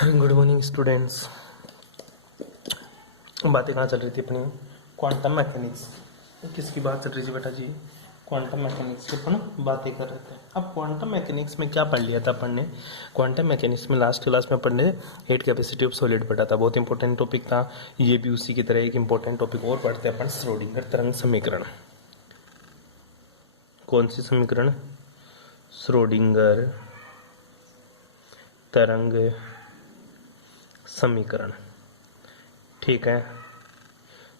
Good morning students. बातें कहाँ चल रही थी अपनी? Quantum mechanics. किसकी बात चल रही थी बेटा जी? क्वांटम मैकेनिक्स की अपन बातें कर रहे थे। अब क्वांटम मैकेनिक्स में क्या पढ़ लिया था अपन ने? क्वांटम मैकेनिक्स में लास्ट क्लास में अपन ने हेट कैपेसिटी ऑफ सॉलिड पढ़ा था, बहुत इंपॉर्टेंट टॉपिक था। ये भी उसी की तरह एक इंपॉर्टेंट टॉपिक और पढ़ते हैं अपन, श्रोडिंगर तरंग समीकरण। कौन सी समीकरण? श्रोडिंगर तरंग समीकरण। ठीक है,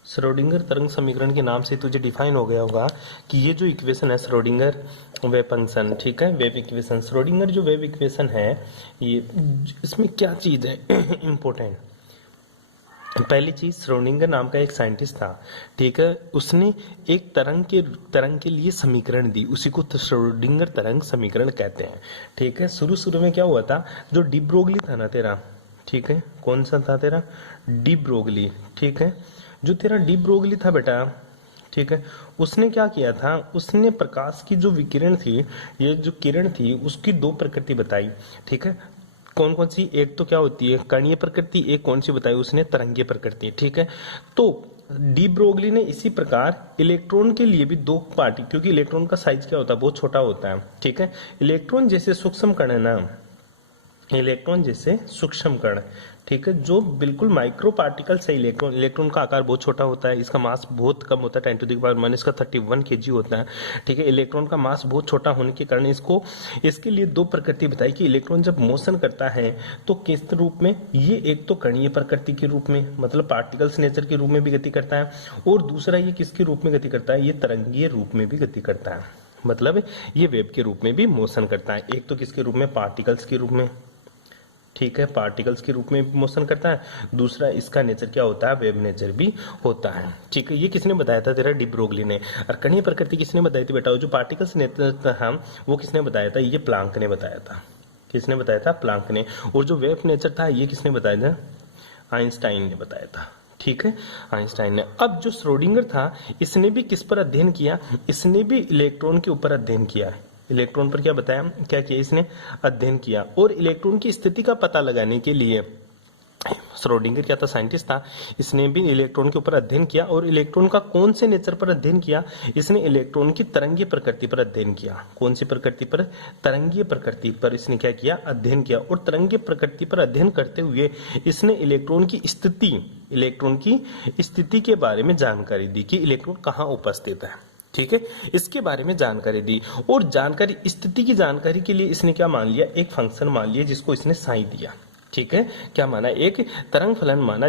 श्रोडिंगर तरंग समीकरण के नाम से तुझे डिफाइन हो गया होगा कि ये जो इक्वेशन है श्रोडिंगर वेव फंक्शन, ठीक है, वेव इक्वेशन, श्रोडिंगर जो वेव इक्वेशन है, ये इसमें क्या चीज है इंपॉर्टेंट? पहली चीज, श्रोडिंगर नाम का एक साइंटिस्ट था, ठीक है, उसने एक तरंग के लिए समीकरण दी, उसी को श्रोडिंगर तरंग समीकरण कहते हैं। ठीक है, शुरू शुरू में क्या हुआ था, जो डी ब्रोगली था ना तेरा, ठीक है, कौन सा था तेरा? De Broglie. ठीक है, जो तेरा डी ब्रोगली था बेटा, ठीक है, उसने क्या किया था, उसने प्रकाश की जो विकिरण थी, ये जो किरण थी, उसकी दो प्रकृति बताई। ठीक है, कौन कौन सी? एक तो क्या होती है कणीय प्रकृति, एक कौन सी बताई उसने? तरंगीय प्रकृति। ठीक है, तो डी ब्रोगली ने इसी प्रकार इलेक्ट्रॉन के लिए भी दो पार्टी, क्योंकि इलेक्ट्रॉन का साइज क्या होता है, बहुत छोटा होता है। ठीक है, इलेक्ट्रॉन जैसे सूक्ष्म कण है ना, इलेक्ट्रॉन जैसे सूक्ष्म कण, ठीक है, जो बिल्कुल माइक्रो पार्टिकल्स है। इलेक्ट्रॉन का आकार बहुत छोटा होता है, इसका मास बहुत कम होता है, 10⁻⁻⁻, इसका 31 kg होता है। ठीक है, इलेक्ट्रॉन का मास बहुत छोटा होने के कारण इसके लिए दो प्रकृति बताई कि इलेक्ट्रॉन जब मोशन करता है तो किस रूप में? ये एक तो कणीय प्रकृति के रूप में, मतलब पार्टिकल्स नेचर के रूप में भी गति करता है, और दूसरा ये किसके रूप में गति करता है? ये तरंगीय रूप में भी गति करता है, मतलब ये वेव के रूप में भी मोशन करता है। एक तो किसके रूप में? पार्टिकल्स के रूप में। ठीक है, पार्टिकल्स के रूप में भी मोशन करता है, दूसरा इसका नेचर क्या होता है? वेव नेचर भी होता है। ठीक है, ये किसने बताया था? तेरा डी ब्रोगली ने। और कणीय प्रकृति किसने बताई थी बेटा? जो पार्टिकल्स नेचर था वो किसने बताया था? ये प्लांक ने बताया था। किसने बताया था? प्लांक ने। और जो वेव नेचर था ये किसने बताया था? आइंस्टाइन ने बताया था। ठीक है, आइंस्टाइन ने। अब जो श्रोडिंगर था, इसने भी किस पर अध्ययन किया? इसने भी इलेक्ट्रॉन के ऊपर अध्ययन किया है। इलेक्ट्रॉन पर क्या बताया, क्या किया इसने? अध्ययन किया। और इलेक्ट्रॉन की स्थिति का पता लगाने के लिए श्रोडिंगर क्या था? साइंटिस्ट था, इसने भी इलेक्ट्रॉन के ऊपर अध्ययन किया। और इलेक्ट्रॉन का कौन से नेचर पर अध्ययन किया? इसने इलेक्ट्रॉन की तरंगीय प्रकृति पर अध्ययन किया। कौन सी प्रकृति पर? तरंगीय प्रकृति पर इसने क्या किया? अध्ययन किया। और तरंगीय प्रकृति पर अध्ययन करते हुए इसने इलेक्ट्रॉन की स्थिति के बारे में जानकारी दी कि इलेक्ट्रॉन कहाँ उपस्थित है। ठीक है, इसके बारे में जानकारी दी। और जानकारी, स्थिति की जानकारी के लिए इसने क्या मान लिया? एक फंक्शन मान लिया, जिसको इसने साइन दिया। ठीक है, क्या माना? एक तरंग फलन माना,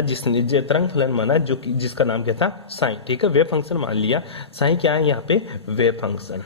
जो जिसका नाम क्या था? साइन। ठीक है, वेव फंक्शन मान लिया। साइन क्या है यहाँ पे? Wave function.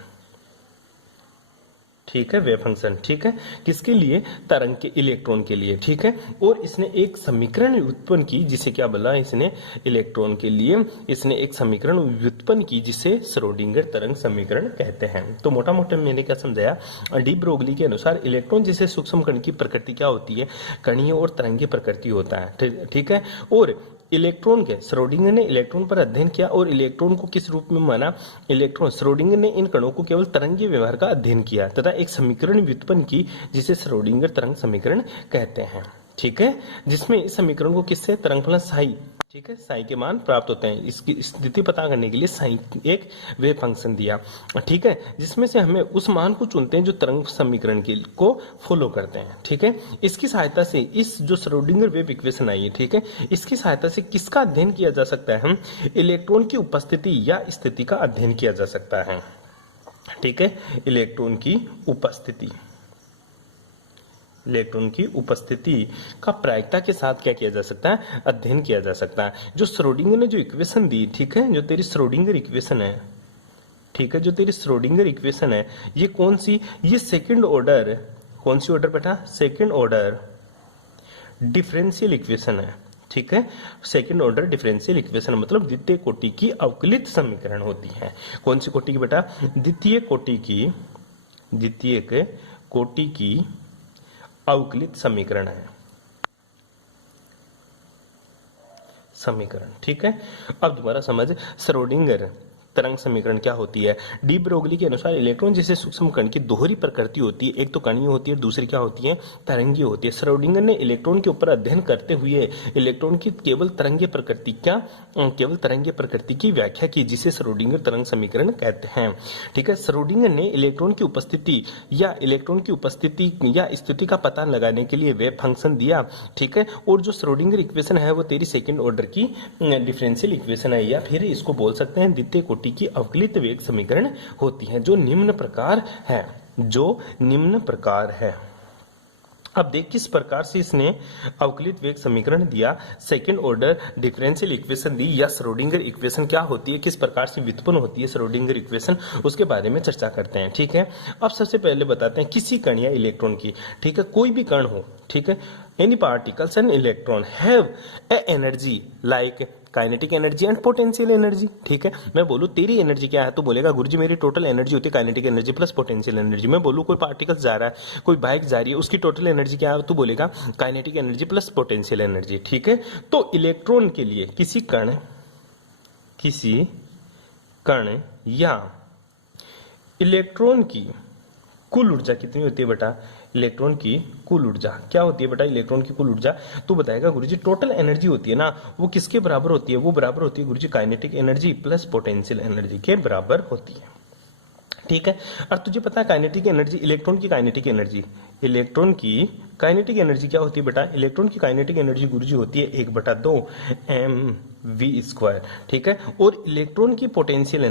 ठीक है, वेव फंक्शन। ठीक है, किसके लिए? तरंग के, इलेक्ट्रॉन के लिए। ठीक है, और इसने एक समीकरण उत्पन्न की, जिसे क्या बोला इसने? इलेक्ट्रॉन के लिए इसने एक समीकरण व्युत्पन्न की, जिसे श्रोडिंगर तरंग समीकरण कहते हैं। तो मोटा मोटा मैंने क्या समझाया? डी ब्रोगली के अनुसार इलेक्ट्रॉन जैसे सूक्ष्म कण की प्रकृति क्या होती है? कणीय और तरंगीय प्रकृति होता है। ठीक है, और इलेक्ट्रॉन के, श्रोडिंगर ने इलेक्ट्रॉन पर अध्ययन किया और इलेक्ट्रॉन को किस रूप में माना? श्रोडिंगर ने इन कणों को केवल तरंगीय व्यवहार का अध्ययन किया तथा एक समीकरण व्युत्पन्न की, जिसे श्रोडिंगर तरंग समीकरण कहते हैं। ठीक है, जिसमें इस समीकरण को किससे? तरंग फलन साई, ठीक है, साई के मान प्राप्त होते हैं। इसकी स्थिति पता करने के लिए साई एक वेव फंक्शन दिया। ठीक है, जिसमें से हमें उस मान को चुनते हैं जो तरंग समीकरण को फॉलो करते हैं। ठीक है, इसकी सहायता से इस जो श्रोडिंगर वेव इक्वेशन आई है, ठीक है, इसकी सहायता से किसका अध्ययन किया जा सकता है? इलेक्ट्रॉन की उपस्थिति या स्थिति का अध्ययन किया जा सकता है। ठीक है, इलेक्ट्रॉन की उपस्थिति का प्रायिकता के साथ क्या किया जा सकता है? अध्ययन किया जा सकता है। जो श्रोडिंगर ने जो इक्वेशन दी, ठीक है, जो तेरी श्रोडिंगर इक्वेशन है, ठीक है, जो तेरी श्रोडिंगर इक्वेशन है, ये कौन सी? ये सेकंड ऑर्डर, कौन सी ऑर्डर बेटा? सेकंड ऑर्डर डिफरेंशियल इक्वेशन है। ठीक है, सेकंड ऑर्डर डिफरेंशियल इक्वेशन मतलब द्वितीय कोटि की अवकलित समीकरण होती है। कौन सी कोटि की बेटा? द्वितीय कोटि की अवकलित समीकरण है। ठीक है, अब दोबारा समझ, श्रोडिंगर तरंग समीकरण क्या होती है। डी ब्रोगली के अनुसार इलेक्ट्रॉन जैसे सूक्ष्म कण की दोहरी प्रकृति होती है, एक तो कणीय होती है, दूसरी क्या होती है, तरंगीय होती है। श्रोडिंगर ने इलेक्ट्रॉन के ऊपर अध्ययन करते हुए इलेक्ट्रॉन की केवल तरंगीय प्रकृति की व्याख्या की, जिसे श्रोडिंगर तरंग समीकरण कहते हैं। ठीक है, श्रोडिंगर ने इलेक्ट्रॉन की उपस्थिति या स्थिति का पता लगाने के लिए वेव फंक्शन दिया। ठीक है, और जो श्रोडिंगर इक्वेशन है वो तेरी सेकंड ऑर्डर की डिफरेंशियल इक्वेशन है, या फिर इसको बोल सकते हैं द्वितीय कोटि की अवकलित वेग समीकरण होती है, जो निम्न प्रकार है। अब देख किस प्रकार से इसने अवकलित वेग समीकरण दिया, सेकंड ऑर्डर डिफरेंशियल इक्वेशन दी, या श्रोडिंगर इक्वेशन क्या होती है, किस प्रकार से व्युत्पन्न होती है श्रोडिंगर इक्वेशन, उसके बारे में चर्चा करते हैं। ठीक है, अब सबसे पहले बताते हैं किसी कण या इलेक्ट्रॉन की। ठीक है, कोई भी कण हो, ठीक है, any particles and electron have a energy like kinetic energy and potential energy. ठीक है, मैं बोलूं तेरी एनर्जी क्या है तो बोलेगा गुरुजी मेरी टोटल एनर्जी होती है kinetic energy plus potential energy. मैं बोलूं कोई पार्टिकल्स जा रहा है, कोई बाइक जा रही है, उसकी टोटल एनर्जी क्या है तो बोलेगा kinetic energy plus potential energy. ठीक है, तो इलेक्ट्रॉन के लिए किसी कण या इलेक्ट्रॉन की कुल ऊर्जा कितनी होती है बेटा, इलेक्ट्रॉन की कुल ऊर्जा क्या होती है बेटा, इलेक्ट्रॉन की कुल ऊर्जा तो बताएगा गुरुजी टोटल एनर्जी होती है ना, वो किसके बराबर होती है, वो बराबर होती है गुरुजी kinetic energy plus potential energy के बराबर होती है। ठीक है, और तुझे पता है काइनेटिक एनर्जी, इलेक्ट्रॉन की काइनेटिक एनर्जी क्या होती है बेटा, इलेक्ट्रॉन की काइनेटिक एनर्जी गुरुजी होती है 1/2 mv²। ठीक है, और इलेक्ट्रॉन की पोटेंशियल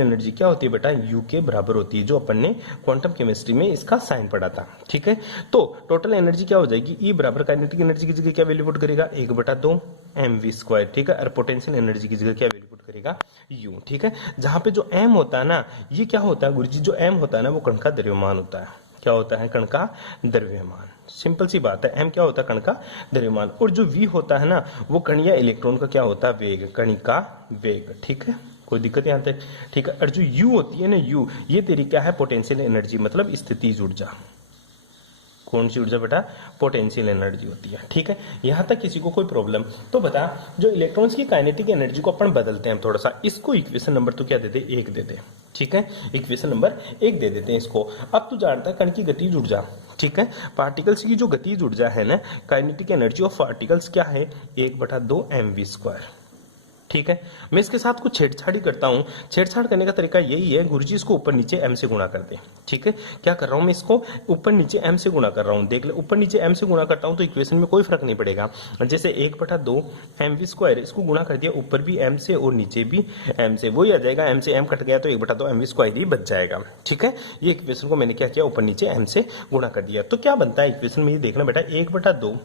एनर्जी क्या होती है बेटा, U के बराबर होती है, जो अपन ने क्वांटम केमिस्ट्री में इसका साइन पढ़ा था। ठीक है, तो टोटल एनर्जी क्या हो जाएगी, E बराबर काइनेटिक एनर्जी की जगह क्या वैल्यू पुट करेगा 1/2 mv²। ठीक है, और पोटेंशियल एनर्जी की जगह क्या वैल्यू पुट करेगा U। ठीक है, जहां पे जो M होता है ना, ये क्या होता है गुरुजी, जो M होता है ना वो कण का द्रव्यमान होता है। क्या होता है, कण का द्रव्यमान। सिंपल सी बात है, M क्या होता है, कण का द्रव्यमान। और जो V होता है ना वो कण या इलेक्ट्रॉन का क्या होता है, वेग, कणिका वेग। ठीक है, कोई दिक्कत यहां तक। ठीक है, और जो U होती है ना, U ये तेरी क्या है, पोटेंशियल एनर्जी, मतलब स्थितिज ऊर्जा। कौन सी ऊर्जा बेटा, पोटेंशियल एनर्जी होती है। ठीक है, यहां तक किसी को कोई प्रॉब्लम तो बता। जो इलेक्ट्रॉन्स की काइनेटिक एनर्जी को अपन बदलते हैं थोड़ा सा, इसको इक्वेशन नंबर तो क्या देते, 1 दे दे। ठीक है, इक्वेशन नंबर 1 दे देते हैं इसको। अब तू जानता है कण की गतिज ऊर्जा, ठीक है, पार्टिकल्स की जो गतिज ऊर्जा है ना, काइनेटिक एनर्जी ऑफ पार्टिकल्स क्या है, 1/2 mv²। ठीक है, मैं इसके साथ कुछ छेड़छाड़ी करता हूं। छेड़छाड़ करने का तरीका यही है गुरुजी, इसको ऊपर नीचे m से गुणा कर दे। ठीक है, क्या कर रहा हूं मैं, इसको ऊपर नीचे m से गुणा कर रहा हूं। देख ले, ऊपर नीचे m से गुणा करता हूं तो इक्वेशन में कोई फर्क नहीं पड़ेगा। जैसे 1/2 mv², इसको गुणा कर दिया ऊपर भी m से और नीचे भी m से, वही आ जाएगा, m से m कट गया तो 1/2 mv² ही बच जाएगा। ठीक है, ये इक्वेशन को मैंने क्या किया, ऊपर नीचे m से गुणा कर दिया। तो क्या बनता है इक्वेशन में, ये देखना बेटा, 1/2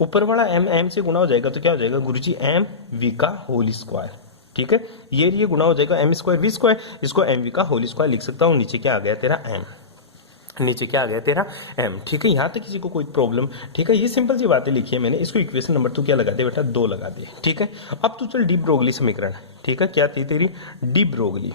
ऊपर वाला m से गुणा हो जाएगा तो क्या हो जाएगा गुरुजी, mv का होल स्क्वायर। ठीक है, ये गुणा हो जाएगा m² v², इसको mv का होल स्क्वायर लिख सकता हूं। नीचे क्या आ गया तेरा m, ठीक है, यहां तक किसी को कोई प्रॉब्लम। ठीक है, ये सिंपल सी बातें लिखी है मैंने। इसको इक्वेशन नंबर 2 क्या लगा दे बेटा, 2 लगा दे। ठीक है, अब तू चल डी ब्रोगली समीकरण। ठीक है, क्या थी तेरी, डी ब्रोगली।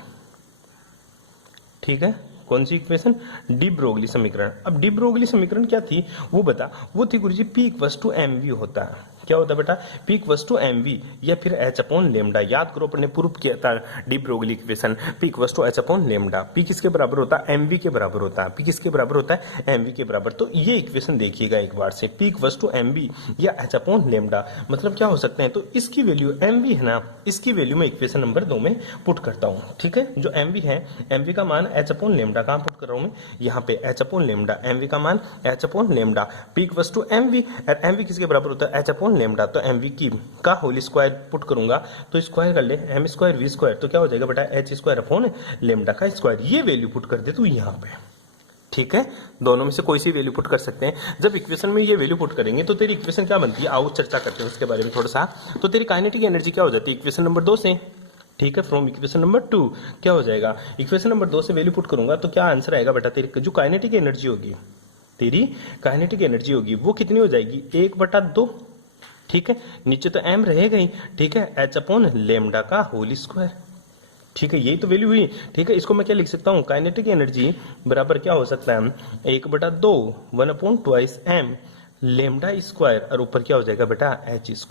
ठीक है, कौन सी इक्वेशन, डी ब्रोगली समीकरण। अब डी ब्रोगली समीकरण क्या थी वो बता, वो थी गुरुजी P = mv होता है। क्या होता है बेटा, P = mv या फिर h/λ। याद करो अपने पूर्व किया था de Broglie equation, P = h/λ। P किसके बराबर होता है, mv के बराबर होता है। P किसके बराबर होता है, mv के बराबर। तो ये इक्वेशन देखिएगा एक बार से, P = mv या h/λ, मतलब क्या हो सकते हैं, तो इसकी वैल्यू mv है ना, इसकी वैल्यू मैं इक्वेशन नंबर 2 में पुट करता हूं। ठीक है, जो mv है, mv का मान h/λ कहां पुट कर रहा हूं मैं, यहाँ पे h/λ, mv का मान h/λ, P = mv, और mv किसके बराबर होता है, h/λ, तो mv की का होल स्क्वायर पुट करूंगा तो स्क्वायर कर ले, m² v², तो क्या हो जाएगा बेटा, h² का स्क्वायर। ये वैल्यू पुट कर दे तू यहाँ पे। ठीक है, दोनों में से कोई सी वैल्यू पुट कर सकते हैं। जब इक्वेशन में ये वैल्यू पुट करेंगे तो तेरी इक्वेशन क्या बनती है, आओ चर्चा करते हैं उसके बारे में थोड़ा सा। तो तेरी काइनेटिक एनर्जी क्या हो जाती है इक्वेशन नंबर 2 से। ठीक है, फ्रॉम इक्वेशन नंबर 2 क्या हो जाएगा, इक्वेशन नंबर 2 से वैल्यू पुट करूंगा तो क्या आंसर आएगा बेटा, तेरी जो काइनेटिक एनर्जी होगी, तेरी काइनेटिक एनर्जी होगी वो कितनी हो जाएगी, 1/2। ठीक है, नीचे तो m रहेगा ही। ठीक है, h/λ का होल स्क्वायर। ठीक है, यही तो वैल्यू हुई। ठीक है, इसको मैं क्या लिख सकता हूँ, काइनेटिक एनर्जी बराबर क्या हो सकता है, 1/2 1/2 m λ² और ऊपर क्या हो जाएगा बेटा, h²।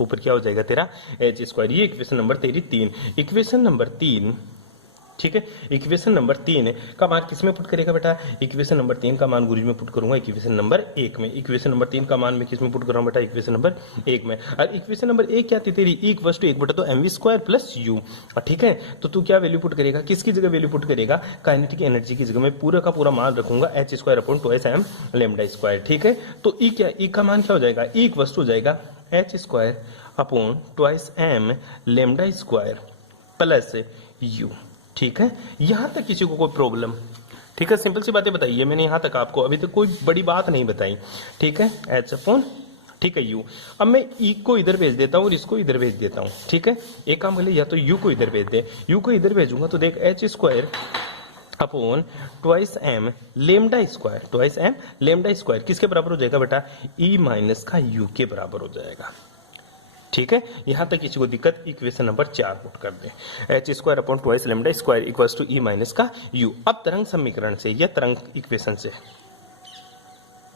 ऊपर क्या हो जाएगा तेरा एच स्क्वायर। ये इक्वेशन नंबर तेरी 3। इक्वेशन नंबर 3, ठीक है, इक्वेशन नंबर 3 का मान किसमें पुट करेगा बेटा? इक्वेशन नंबर 3 का मान गुरुजी में पुट करूंगा इक्वेशन नंबर 1 में। इक्वेशन नंबर 3 का मान मैं किसमें पुट कर रहा हूं बेटा? इक्वेशन नंबर 1 में। और इक्वेशन नंबर 1 क्या थी तेरी? E = 1/2 plus u। ठीक है, तो तू क्या वैल्यू पुट करेगा? किसकी जगह वैल्यू पुट करेगा? काइनेटिक एनर्जी की जगह मैं पूरा का पूरा मान रखूंगा h² / 2m²। ठीक है, तो E क्या, E का मान क्या हो जाएगा? E = हो जाएगा h² / 2m² प्लस u। ठीक है, यहां तक किसी को कोई प्रॉब्लम? ठीक है, सिंपल सी बातें बताइए मैंने यहां तक आपको, अभी तक कोई बड़ी बात नहीं बताई। ठीक है, h/, ठीक है, u। अब मैं e को इधर भेज देता हूं और इसको इधर भेज देता हूं। ठीक है, एक काम कर ले, या तो u को इधर भेज दे। u को इधर भेजूंगा तो देख h² / 2m λ², किसके बराबर हो जाएगा बेटा? e - का u के बराबर हो जाएगा। ठीक है, यहां तक किसी को दिक्कत? इक्वेशन नंबर 4 पुट कर दे, h² / 2 λ² = e - का u। अब तरंग समीकरण से या तरंग इक्वेशन से,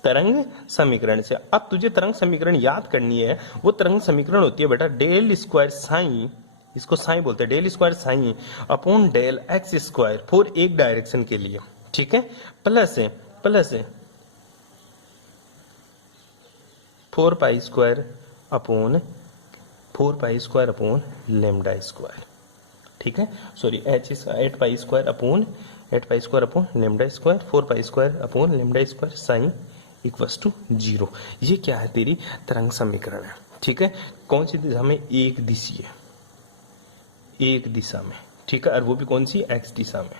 तरंग समीकरण से अब तुझे तरंग समीकरण याद करनी है। वो तरंग समीकरण होती है बेटा डेल स्क्वायर साइन, इसको साइन बोलते हैं, del square sign upon del x² for एक डायरेक्शन के लिए। ठीक है, प्लस 4π² अपॉन λ²। ठीक है, सॉरी 8π² अपॉन λ², 4π² अपॉन λ² साइन = 0। ये क्या है? तेरी तरंग समीकरण है। ठीक है, कौन सी दिशा में? एक दिशीय, एक दिशा में। ठीक है, और वो भी कौन सी? x दिशा में।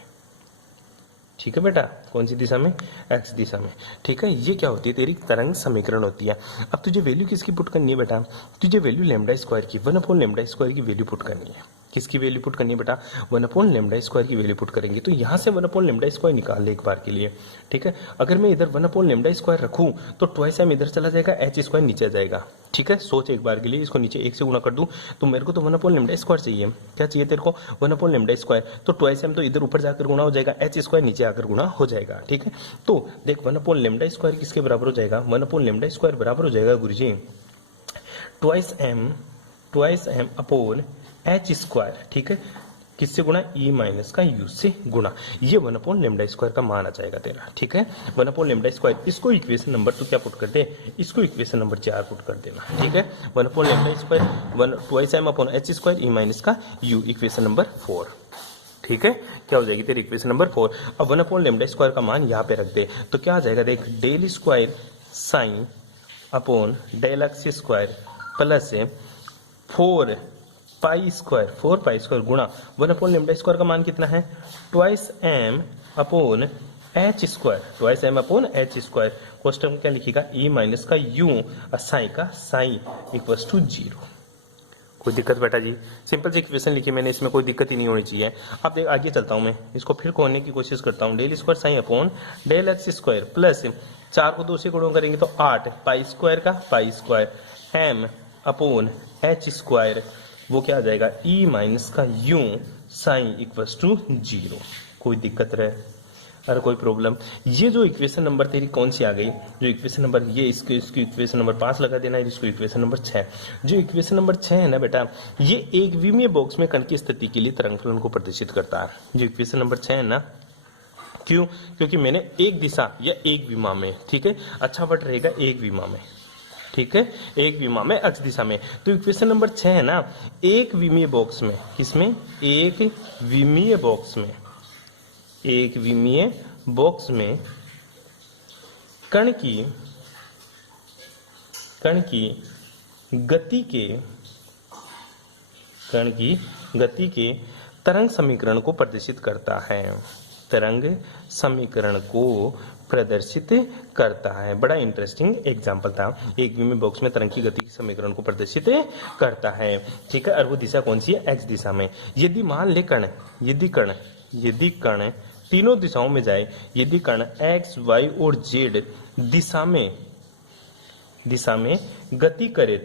ठीक है बेटा, कौन सी दिशा में? x दिशा में। ठीक है, ये क्या होती है? तेरी तरंग समीकरण होती है। अब तुझे वैल्यू किसकी पुट करनी है बेटा? तुझे वैल्यू λ² की, 1/λ² की वैल्यू पुट करनी है। किसकी वैल्यू पुट करनी है बेटा? 1/λ² की वैल्यू पुट करेंगे। तो यहां से 1/λ² निकाल ले एक बार के लिए। ठीक है, अगर मैं इधर 1/λ² रखूं तो 2m इधर चला जाएगा, h² नीचे आ जाएगा। ठीक है, सोच एक बार के लिए, इसको नीचे 1 से गुणा कर दूं तो मेरे को तो 1/λ² चाहिए। क्या चाहिए तेरे को? 1/λ²। तो 2m तो इधर ऊपर जाकर गुणा हो जाएगा, h² नीचे आकर गुणा हो जाएगा। ठीक है, तो देख 1/λ² किसके बराबर हो जाएगा? 1/λ² बराबर हो जाएगा गुरुजी 2m अपॉन h²। ठीक है, किससे गुणा? e - का u से गुणा। ये 1/λ² का मान आ जाएगा तेरा। ठीक है, 1/λ²। इसको इक्वेशन नंबर तो क्या पुट कर दे? इसको इक्वेशन नंबर 4 पुट कर देना। ठीक है, 1/λ² 2m अपॉन h² e - का u, इक्वेशन नंबर 4। ठीक है, क्या हो जाएगी तेरी इक्वेशन नंबर 4। अब 1/λ² का मान यहाँ पे रख दे तो क्या आ जाएगा? देख, del square sign upon del x² plus 4π² गुणा 1/λ² का मान कितना है? 2m upon h², 2m upon h²। Question में क्या लिखेगा? e - का u और साइन का साइन = 0। कोई दिक्कत बेटा जी? सिंपल सी इक्वेशन लिखी मैंने, इसमें कोई दिक्कत ही नहीं होनी चाहिए। अब देख आगे चलता हूं मैं, इसको फिर खोलने की कोशिश करता हूं। Del square sign upon del x² plus 4 को 2 से गुणा करेंगे तो 8π² का π² m अपॉन h², वो क्या आ जाएगा? e - का u साइन = 0। कोई दिक्कत रहे? अरे कोई प्रॉब्लम? ये जो इक्वेशन नंबर तेरी कौन सी आ गई? जो इक्वेशन नंबर ये इसको इक्वेशन नंबर 5 लगा देना है, इसको इक्वेशन नंबर 6। जो इक्वेशन नंबर 6 है ना बेटा, ये एक विमीय बॉक्स में कण की स्थिति के लिए तरंग फलन को प्रदर्शित करता है। जो इक्वेशन नंबर 6 है ना, क्यों? क्योंकि मैंने एक दिशा या एक विमा में, ठीक है, अच्छा वर्ड रहेगा एक विमा में। ठीक है, एक विमा में x दिशा में। तो इक्वेशन नंबर 6 है ना, एक विमीय बॉक्स में, किसमें? एक विमीय बॉक्स में, एक विमीय बॉक्स में कण की गति के तरंग समीकरण को प्रदर्शित करता है। तरंग समीकरण को प्रदर्शित करता है। बड़ा इंटरेस्टिंग एग्जाम्पल था। एक विमीय बॉक्स में तरंग की गति के समीकरण को प्रदर्शित करता है। ठीक है, और वो दिशा कौन सी है? x दिशा में। यदि मान ले यदि कण तीनों दिशाओं में जाए, यदि कण x, y और z दिशा में गति करे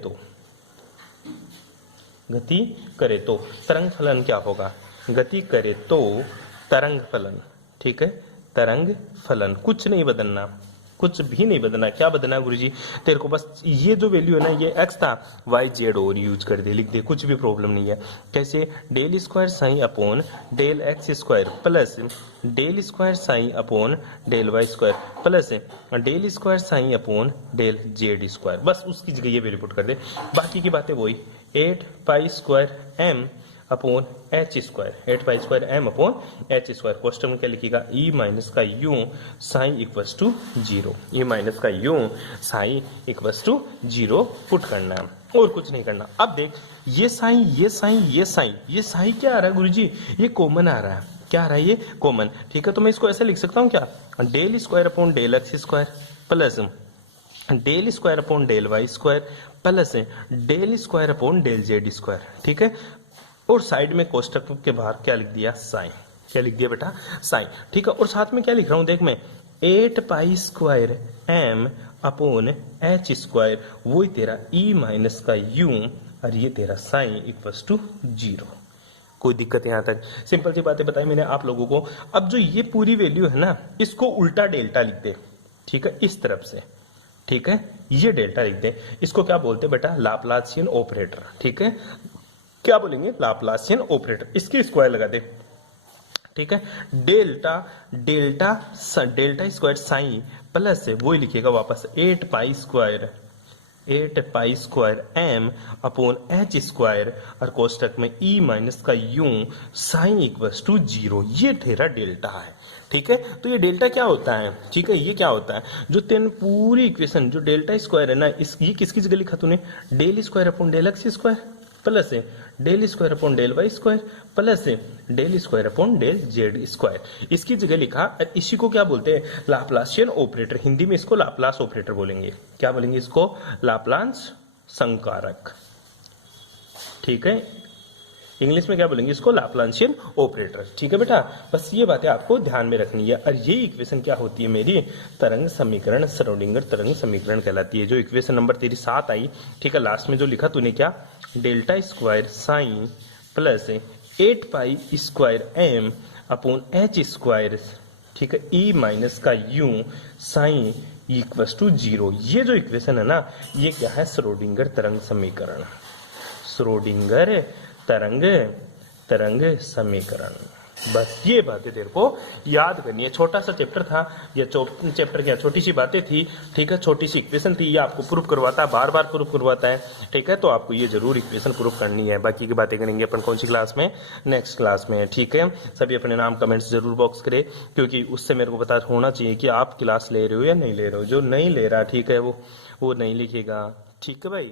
तो तरंग फलन क्या होगा? गति करे तो तरंग फलन। ठीक है, तरंग फलन, कुछ नहीं बदलना। कुछ भी नहीं बदलना। क्या बदलना है गुरुजी? तेरे को बस ये जो वैल्यू है ना, ये x था, y z और यूज कर दे, लिख दे, कुछ भी प्रॉब्लम नहीं है। कैसे? Del square sign upon del x square plus del square sign upon del y square plus del square sign upon del z square. बस उसकी जगह ये वैल्यू पुट कर दे, बाकी की बातें वही 8 pi square m upon h square, 8 pi square m upon h square. Question में क्या लिखेगा? e माइनस का u sine equals to 0, e minus का u sine equals to 0 put करना है और कुछ नहीं करना। अब देख, ये साइन ये साइन ये साइन, ये साइन क्या आ रहा है गुरुजी? ये कॉमन आ रहा है। क्या आ रहा है? ये कॉमन। ठीक है, तो मैं इसको ऐसे लिख सकता हूँ क्या? Del square upon del x square plus del square upon del y square plus del square upon del z square. ठीक है, और साइड में कोष्टक के बाहर क्या लिख दिया? साइन। क्या लिख दिया बेटा? साइन। ठीक है, और साथ में क्या लिख रहा हूं देख मैं, 8 pi square m upon h square, वही तेरा e माइनस का u और ये तेरा साइन इक्वल्स टू 0। कोई दिक्कत यहां तक? सिंपल सी बातें बताई मैंने आप लोगों को। अब जो ये पूरी वैल्यू है ना, इसको उल्टा डेल्टा लिख दे। ठीक है, इस तरफ से। ठीक है, ये डेल्टा लिख दे। इसको क्या बोलते हैं बेटा? Laplacian operator. ठीक है, क्या बोलेंगे? Laplacian operator. इसके स्क्वायर लगा दे। ठीक है, delta delta delta square sine plus से वही लिखिएगा वापस 8 pi square m upon h square और कोष्टक में e माइनस का u साइन इक्वल्स टू 0। ये तेरा डेल्टा है। ठीक है, तो ये डेल्टा क्या होता है? ठीक है, ये क्या होता है? जो तेन पूरी इक्वेशन जो डेल्टा स्क्वायर है ना, ये किसकी जगह लिखा तूने? Del square upon del x square plus del square upon del y square plus del square upon del z square. इसकी जगह लिखा। इसी को क्या बोलते हैं? Laplacian operator. हिंदी में इसको लाप्लास ऑपरेटर बोलेंगे। क्या बोलेंगे इसको? लाप्लास संकारक। ठीक है, इंग्लिश में क्या बोलेंगे इसको? Laplacian operator. ठीक है बेटा, बस ये बातें आपको ध्यान में रखनी है। और ये इक्वेशन क्या होती है मेरी? तरंग समीकरण, श्रोडिंगर तरंग समीकरण कहलाती है। जो इक्वेशन नंबर तेरी 7 आई, ठीक है, लास्ट में जो लिखा तूने क्या? Delta square sine plus 8 pi square m upon h square, ठीक है, e माइनस का u साइन इक्वल्स टू 0। ये जो इक्वेशन है ना, ये क्या है? श्रोडिंगर तरंग समीकरण। श्रोडिंगर तरंग समीकरण। बस ये बातें तेरे को याद करनी है। छोटा सा चैप्टर था, या चैप्टर क्या, छोटी सी बातें थी। ठीक है, छोटी सी इक्वेशन थी। ये आपको प्रूफ करवाता है, बार बार प्रूफ करवाता है। ठीक है, तो आपको ये जरूर इक्वेशन प्रूफ करनी है। बाकी की बातें करेंगे अपन कौन सी क्लास में? नेक्स्ट क्लास में। ठीक है, सभी अपने नाम कमेंट्स जरूर बॉक्स करें, क्योंकि उससे मेरे को पता होना चाहिए कि आप क्लास ले रहे हो या नहीं ले रहे हो। जो नहीं ले रहा, ठीक है, वो नहीं लिखेगा। ठीक है भाई।